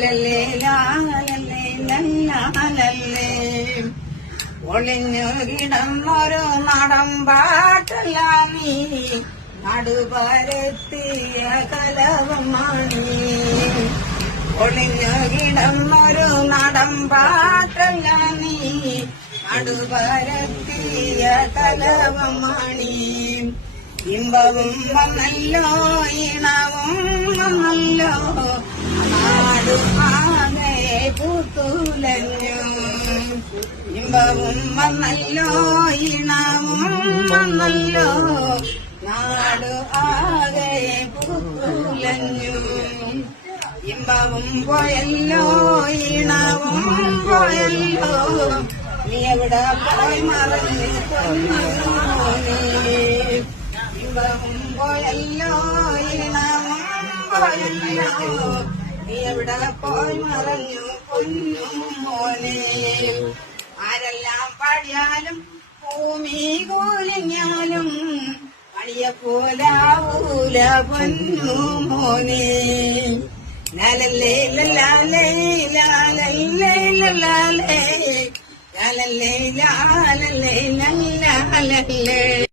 ലാലല്ലേ ലാലല്ലേ ലല്ലാലല്ലേ ഒളിഞ്ഞു കിടന്നൊരു നടം പാട്ടല്ല നീ നടുപരത്തിയ കലവമാണി ഒളിഞ്ഞു കിടന്നൊരു നടം പാട്ടല്ല നീ നടുപരത്തിയ കലവമാണി ഇമ്പവും വന്നല്ലോ ഈണവും വന്നല്ലോ നാടു ആകെ പൂത്തുലഞ്ഞു ഇമ്പവും വന്നല്ലോ ഈണവും വന്നല്ലോ നാടു ആകെ പൂത്തുലഞ്ഞു ഇമ്പവും പോയല്ലോ ഈണവും പോയല്ലോ നീ എവിടെ പോയി മറഞ്ഞു ഇമ്പവും പോയല്ലോ ഈണവും പോയല്ലോ നീ എവിടെ പോയി മറഞ്ഞു പൊന്നു മോനെ ആരെല്ലാം പാടിയാലും ഭൂമി കൂലിഞ്ഞാലും പണിയപ്പോലാവൂല പൊന്നു മോനെ ലാലല്ലേ ലാലേ ലാലല്ലേ ലാലേ ലാലല്ലേ ലാലല്ലേ ലാലല്ലേ